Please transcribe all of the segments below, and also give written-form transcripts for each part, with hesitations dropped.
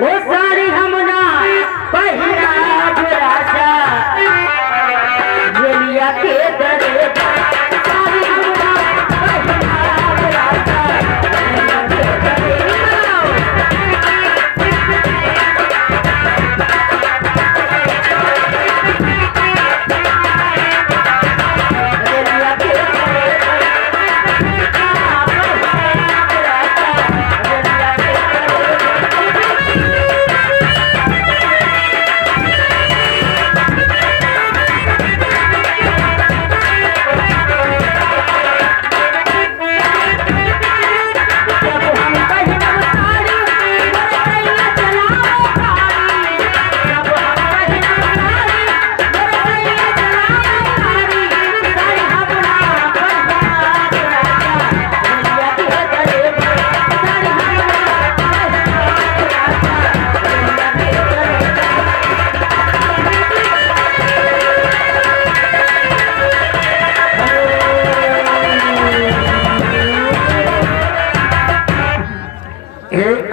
वो साड़ी हमना पहिरा राजा जेलिया के दरे साड़ी हमना पहिरा राजा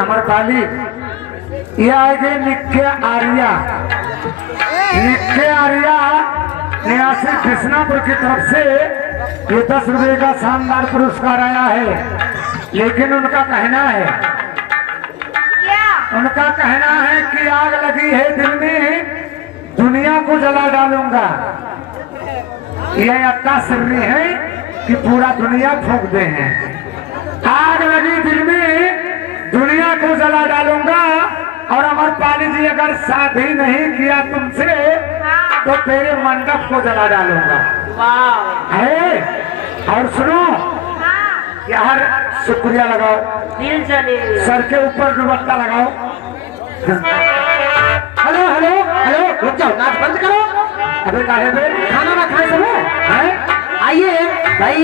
अमरपाली यह आगे निक्के आर्या निवासी कृष्णापुर की तरफ से ये 10 रुपए का शानदार पुरस्कार आया है। लेकिन उनका कहना है कि आग लगी है दिल में दुनिया को जला डालूंगा। यह इतना सिर्री है कि पूरा दुनिया फूंक दे हैं। आग लगी दिल में दुनिया को जला डालूंगा। और अमरपाली जी अगर शादी नहीं किया तुमसे तो तेरे मंडप को जला डालूंगा। है और सुनो यार, शुक्रिया लगाओ, दिल चले सर के ऊपर दुपट्टा लगाओ। हेलो हेलो हेलो, रुक जाओ, नाच बंद करो। अबे काहे बे, खाना ना खाए सब है? आइए भाई,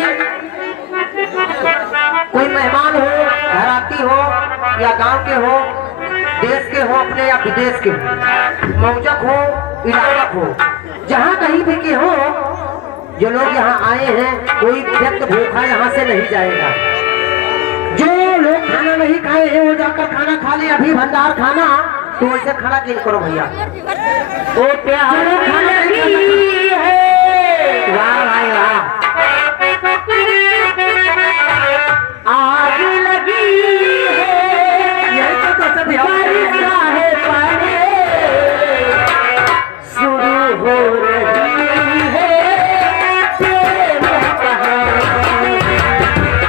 कोई मेहमान हो, घराती हो या गांव के हो, देश के हो अपने या विदेश के हो, मौजक हो इलाकत हो, जहाँ कहीं भी के हो, जो लोग यहाँ आए हैं कोई व्यक्ति भूखा यहाँ से नहीं जाएगा। जो लोग खाना नहीं खाए हैं वो जाकर खाना खा ले। अभी भंडार खाना तो वैसे खड़ा क्यों करो भैया। ओ प्यार है, वाह भाई वाह। आग लगी है बरसा है पानी शुरू हो रही है प्रेम कहानी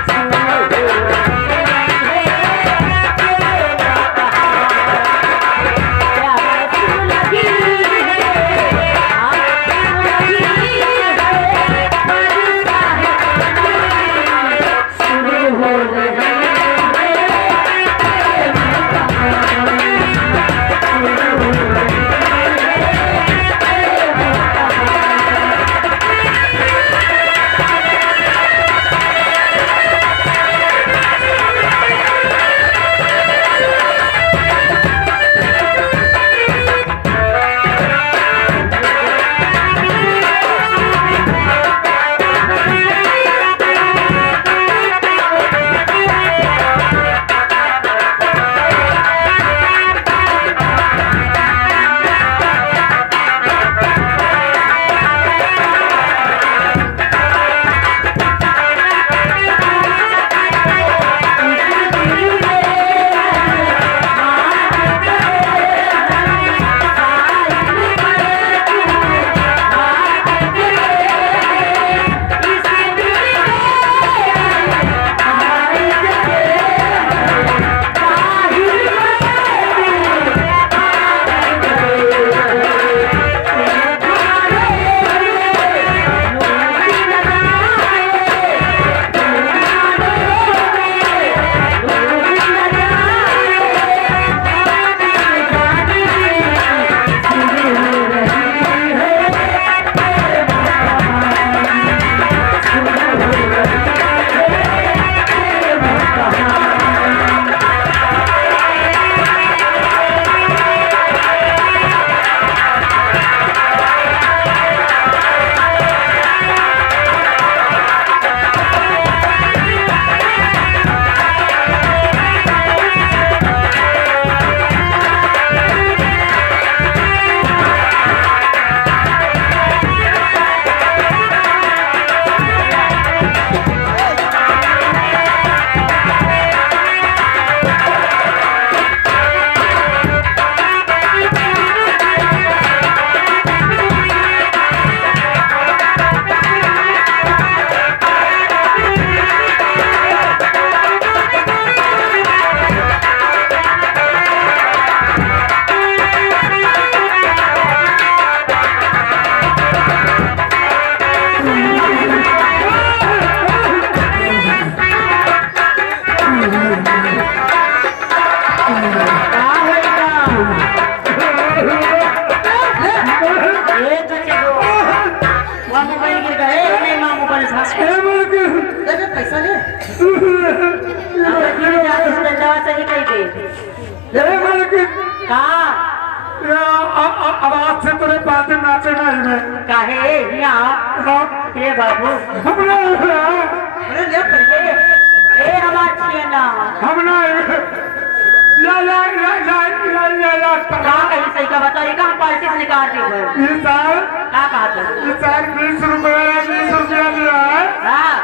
शुरू हो रही है प्रेम कहानी। प्यास लगी है, आग लगी है, बरसा है पानी शुरू हो रही है प्रेम कहानी। दवा सही कही दे ये मालिक का आवाज से तेरे बातें नाचे ना में काहे यहाँ हे बाबू हमने अरे ले पहले ए हमार छिए ना हमने ला का कहीं सही का बता ये कहाँ पार्टी से निकाल दी है ये साल का कहा था ये साल 20 रुपया लिया है हाँ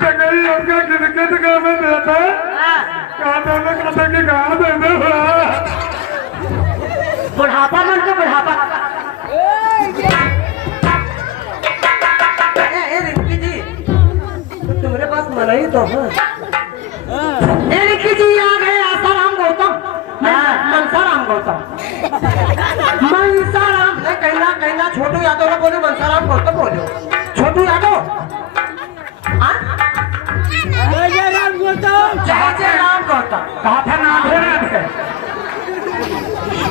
टंगड़ी होकर कितने का में देता है हाँ कहाँ देने कहते कि कहाँ देने बुढ़ापा मन को बुढ़ापा ए रिंकी जी तो तुम्हारे पास मना ही तो है ए रिंकी जी आ गए आसाराम गौतम मनसाराम गौतम मनसाराम नहीं कहना छोटू यादव ना बोले मनसाराम गौतम बोलो छोटू यादव हाँ? जय राम गौतम कहा था नाम है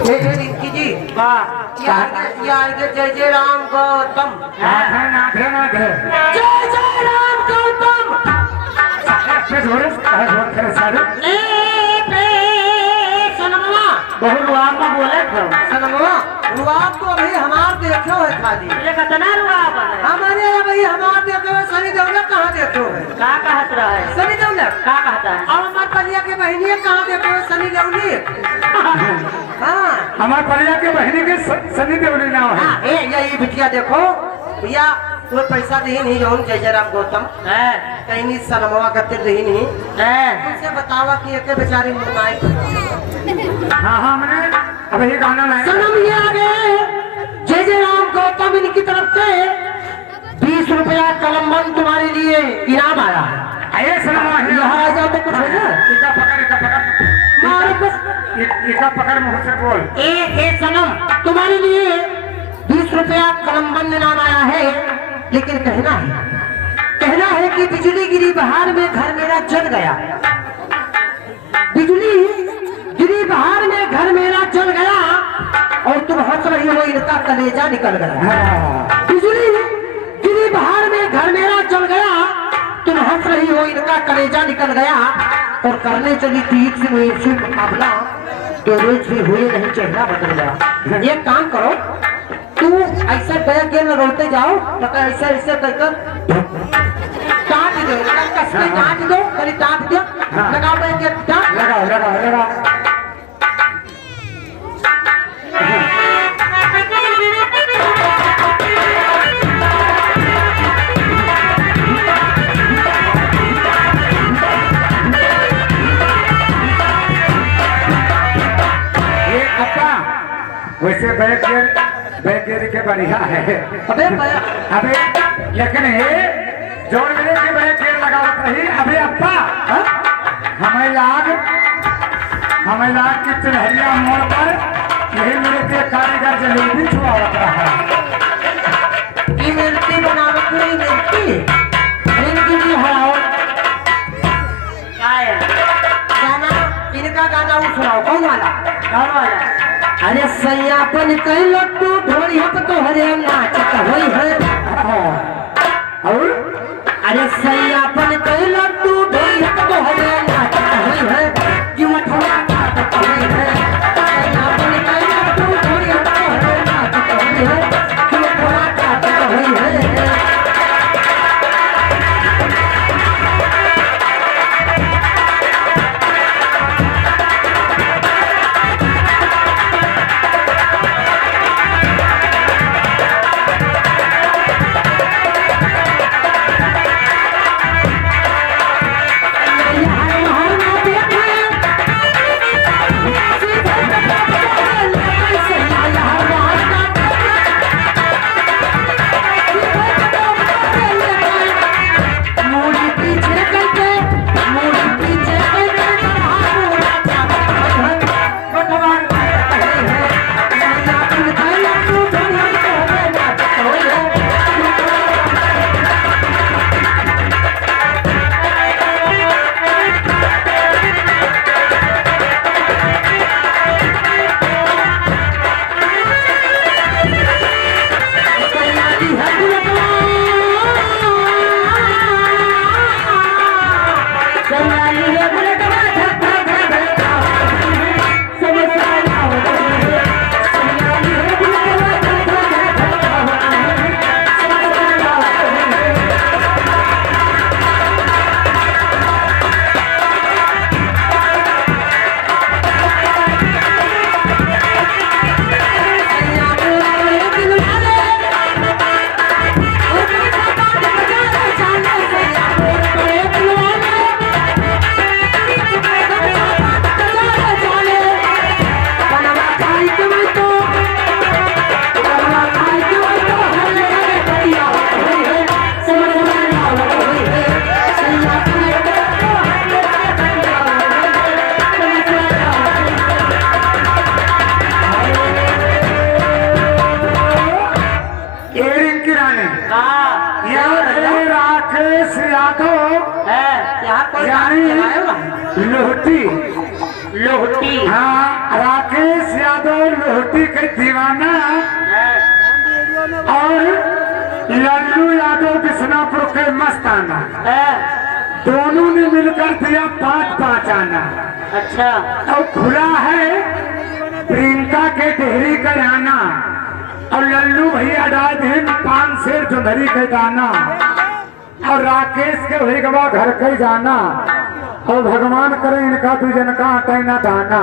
ए रिंकी जी ये आएंगे जय जय राम गौतम नाम है जय जय राम गौतम सनमवा बहुत रुआब में बोले थे सनमवा रुआब तो अभी हमार देखो है खाली ये कितना रुआब है हमारे अभी हमार देखो है सनी देवलत कहाँ देखो है का कहत रहा है सनी देवलत का कहता है और हमार पलिया के बहनिया कहाँ देखो है सनी देवली हाँ हमारे परिया के बहनी के सनी देवली नाम है हाँ ए यही बिटिया देखो भैया कोई पैसा दही नहीं जौन जय जय राम गौतम है कहीं नहीं सनमवा करते दही नहीं है उनसे बतावा कि एक बेचारी मुनाई हाँ हमने अब ये गाना लाया सनम ये आ गए जय जय राम गौतम इनकी तरफ से 20 रुपया कलमबंद तुम्हारे लिए इनाम आया है आइए सलाम यहाँ आ जाओ तो कुछ हो जाए इका मारो बस इका पकड़ मुँह से बोल ए सनम तुम्हारे लिए 20 रुपया कलमबंद इनाम आया है लेकिन कहना है कि बिजली गिरी बहार में घर मेरा जल गया बिजली गिरी बहार में घर मेरा जल गया और तुम हंस रही हो इनका कलेजा निकल गया बिजली गिरी बहार में घर मेरा जल गया तुम हंस रही हो इनका कलेजा निकल गया और करने चली थी से मुकाबला तो रोज भी हुए नहीं चेहरा बदल गया एक काम करो तू ऐसा गया के लगौते जाओ पता ऐसा ऐसा कहकर टाट दो कसके टाट दो कभी टाट दो लगाओ मैं के टाट लगाओ ये अपा वैसे बैग के बढ़िया है अबे अबे लेकिन ये जोड़ मिले के बैग लगावत रही अबे अपा हमें लाग की चुनहरिया मोड़ पर यही मेरे के कारीगर जलेबी छुआवत रहा ये मिर्ची बनावत हुई मिर्ची इनकी भी हराओ क्या है गाना इनका गाना वो सुनाओ कौन वाला कौन वाला अरे सैयापन कई लट्टू ढोली हप तो हरे नाचत होई है और अरे सैयापन कई लट्टू ढोली हप तो हरे नाचत होई है कि मठवा नाचत होई है सैयापन कई लट्टू ढोली हप तो हरे नाचत होई है कि मठवा नाचत होई है कोई यानी चलाएगा लोहटी। लोहटी। हाँ, राकेश यादव लोहटी के दीवाना और लल्लू यादव बिस्नापुर के मस्ताना, दोनों ने मिलकर दिया 5-5 आना। अच्छा। और खुला है प्रियंका के डेहरी का आना और लल्लू भैया डाल दिन 5 शेर चुंदरी के दाना और राकेश के वही गवा घर के जाना और भगवान करे इनका 2 जन का आटा ना दाना।